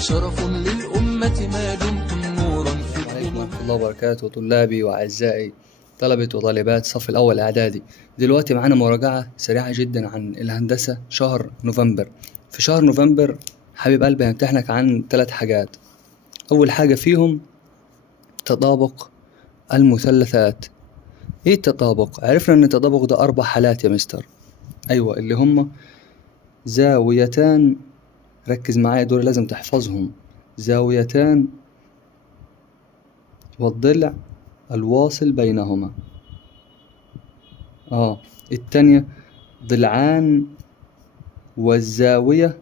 شرف للأمة ما دمتم نورا في عليكم الظلم. ورحمة الله وبركاته، طلابي وأعزائي طلبة وطالبات الصف الأول إعدادي. دلوقتي معانا مراجعة سريعة جدا عن الهندسة شهر نوفمبر. في شهر نوفمبر حبيب قلبي هنمتحنك عن 3 حاجات. أول حاجة فيهم تطابق المثلثات. إيه التطابق؟ عرفنا إن التطابق ده 4 حالات يا مستر. أيوة، اللي هما زاويتان، ركز معايا دول لازم تحفظهم. زاويتان والضلع الواصل بينهما. التانية ضلعان والزاوية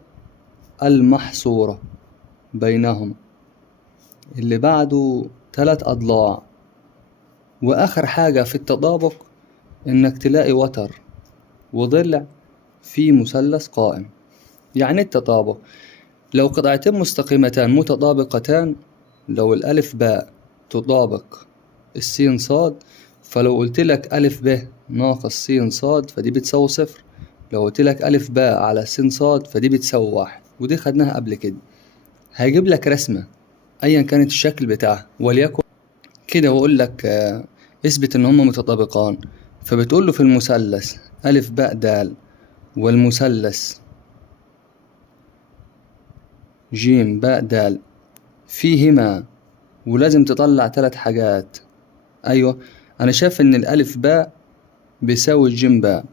المحصورة بينهما. اللي بعده 3 أضلاع. وآخر حاجة في التطابق إنك تلاقي وتر وضلع في مثلث قائم. يعني التطابق لو قطعتين مستقيمتان متطابقتان، لو الألف باء تطابق السين صاد، فلو قلت لك ألف ب ناقص سين صاد فدي بتساوي 0. لو قلت لك ألف باء على سين صاد فدي بتساوي 1، ودي خدناها قبل كده. هيجيب لك رسمة أيا كانت الشكل بتاعها، وليكن كده، وأقول لك اثبت إن هما متطابقان. فبتقول له في المثلث ألف باء دال والمثلث جيم باء دال فيهما، ولازم تطلع 3 حاجات. أيوة، أنا شايف إن الألف باء بيساوي الجيم باء،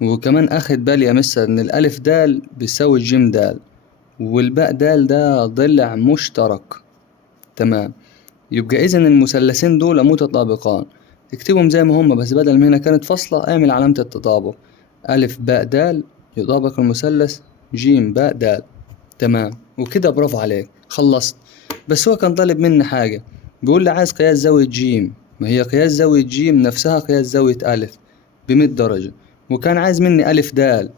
وكمان أخد بالي يا مستر إن الألف دال بيساوي الجيم دال، والباء دال ده ضلع مشترك. تمام، يبقى إذن المثلثين دول متطابقان. تكتبهم زي ما هما، بس بدل ما هنا كانت فاصلة اعمل علامة التطابق. ألف باء دال يطابق المثلث جيم باء دال. تمام، وكده برافو عليك، خلصت. بس هو كان طالب مني حاجة، بيقول لي عايز قياس زاوية جيم. ما هي قياس زاوية جيم نفسها قياس زاوية ألف ب100 درجة، وكان عايز مني ألف دال.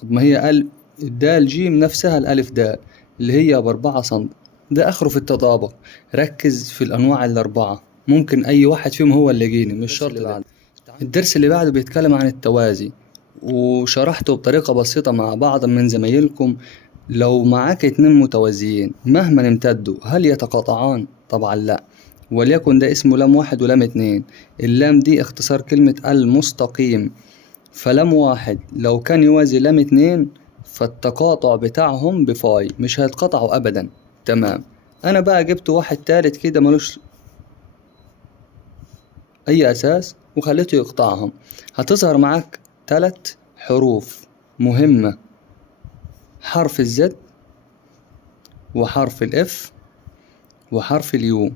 طب ما هي الدال جيم نفسها الألف دال اللي هي ب4 سم. ده آخره في التطابق. ركز في الأنواع ال4، ممكن أي واحد فيهم هو اللي يجيني، مش شرط ده. الدرس اللي بعده بيتكلم عن التوازي، وشرحته بطريقة بسيطة مع بعض من زمايلكم. لو معاك 2 متوازيين مهما امتدوا هل يتقاطعان؟ طبعا لا. وليكن ده اسمه لام 1 ولام 2. اللام دي اختصار كلمة المستقيم. فلام 1 لو كان يوازي لام 2 فالتقاطع بتاعهم بفاي، مش هيتقاطعوا أبدا. تمام، أنا بقى جبت واحد تالت كده ملوش أي أساس وخليته يقطعهم. هتظهر معاك 3 حروف مهمة: حرف الزد وحرف الاف وحرف اليو.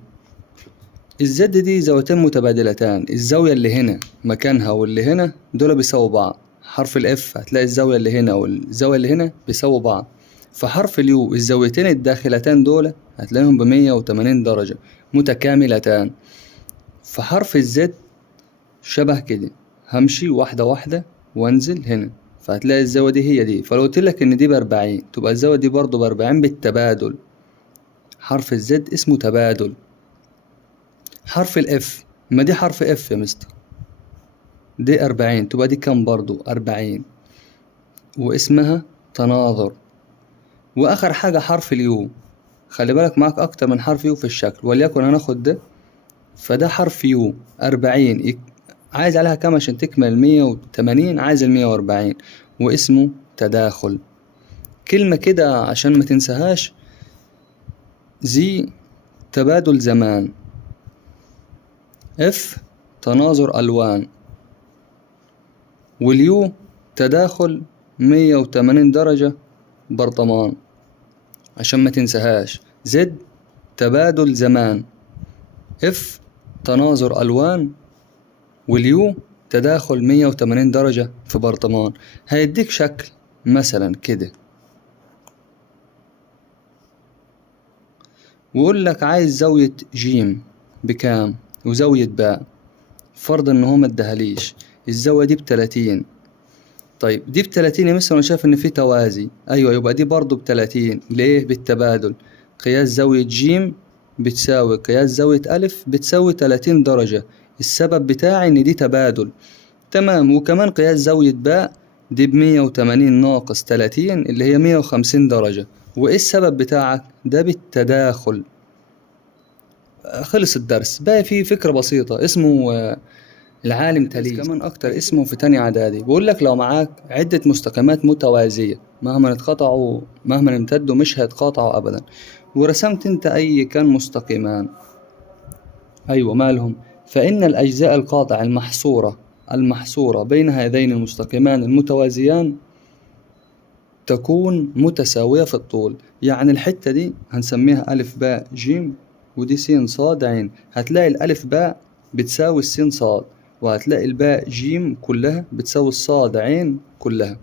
الزد دي زاويتين متبادلتان، الزاوية اللي هنا مكانها واللي هنا دول بيساووا بعض. حرف الاف هتلاقي الزاوية اللي هنا والزاوية اللي هنا بيساووا بعض. فحرف اليو الزاويتين الداخلتان دول هتلاقيهم ب180 درجة متكاملتان. فحرف الزد شبه كده، همشي واحدة واحدة وانزل هنا، فهتلاقي الزاوية دي هي دي. فلو قلتلك ان دي ب40 تبقى الزاوية دي برضو ب40 بالتبادل. حرف الزد اسمه تبادل. حرف الاف، ما دي حرف اف يا مستر، دي 40 تبقى دي كام؟ برضو 40، واسمها تناظر. واخر حاجة حرف اليو، خلي بالك معاك اكتر من حرف يو في الشكل. وليكن هناخد ده، فده حرف يو 40 عايز عليها كام عشان تكمل 180؟ عايز 140، واسمه تداخل. كلمة كده عشان ما تنساهاش: زي تبادل زمان، اف تناظر ألوان، واليو تداخل 180 درجة برطمان. عشان ما تنساهاش: زد تبادل زمان، اف تناظر ألوان، واليو تداخل 180 درجة في برطمان. هيديك شكل مثلا كده، ويقول لك عايز زاوية جيم بكام وزاوية باء. فرض ان هو مدهليش الزاوية دي ب30. طيب دي ب30 يا مستر، انا شايف ان في توازي. ايوه، يبقى دي برضو ب30. ليه؟ بالتبادل. قياس زاوية جيم بتساوي قياس زاوية ألف بتساوي 30 درجة. السبب بتاعي ان دي تبادل. تمام، وكمان قياس زاوية باء دي ب180 ناقص 30 اللي هي 150 درجة. وإيه السبب بتاعك؟ ده بالتداخل. خلص الدرس. بقى فيه فكرة بسيطة اسمه العالم تالي كمان أكتر اسمه في تاني إعدادي. بيقول لك لو معاك عدة مستقيمات متوازية مهما امتدوا مش هيتقاطعوا أبدا، ورسمت أنت أي كان مستقيمان، أيوة مالهم، فإن الأجزاء القاطعة المحصورة بين هذين المستقيمان المتوازيان تكون متساوية في الطول. يعني الحتة دي هنسميها ألف باء جيم، ودي سين صاد عين. هتلاقي الألف باء بتساوي السين صاد، وهتلاقي الباء جيم كلها بتساوي الصاد عين كلها.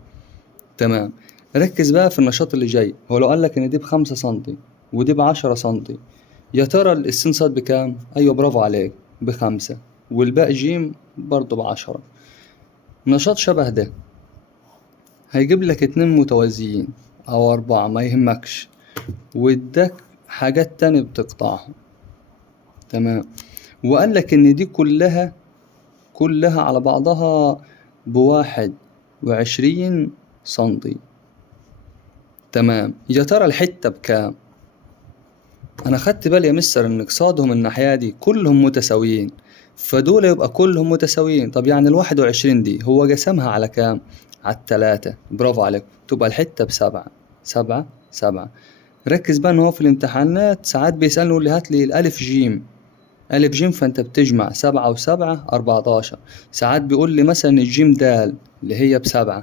تمام. ركز بقى في النشاط اللي جاي. هو لو قالك إن دي ب5 سنتي ودي ب10 سنتي، يا ترى السين صاد بكام؟ أيوة برافو عليك، ب5، والباء جيم برضو ب10. نشاط شبه ده هيجيب لك 2 متوازيين أو 4 ما يهمكش، واداك حاجات تانية بتقطعهم. تمام. وقال لك إن دي كلها على بعضها ب21 سنتي. تمام. يا ترى الحتة بكام؟ أنا خدت بالي يا مستر إن قصادهم الناحية دي كلهم متساويين، فدول يبقى كلهم متساويين. طب يعني 21 دي هو قسمها على كام؟ على 3. برافو عليك، تبقى الحتة ب7. 7. ركز بقى إن هو في الامتحانات ساعات بيسألني يقول لي هات لي الألف جيم. ألف جيم فأنت بتجمع 7 و7 14. ساعات بيقول لي مثلا الجيم دال اللي هي ب7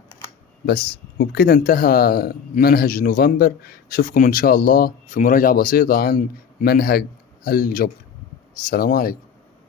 بس. وبكده انتهى منهج نوفمبر. أشوفكم إن شاء الله في مراجعة بسيطة عن منهج الجبر. السلام عليكم.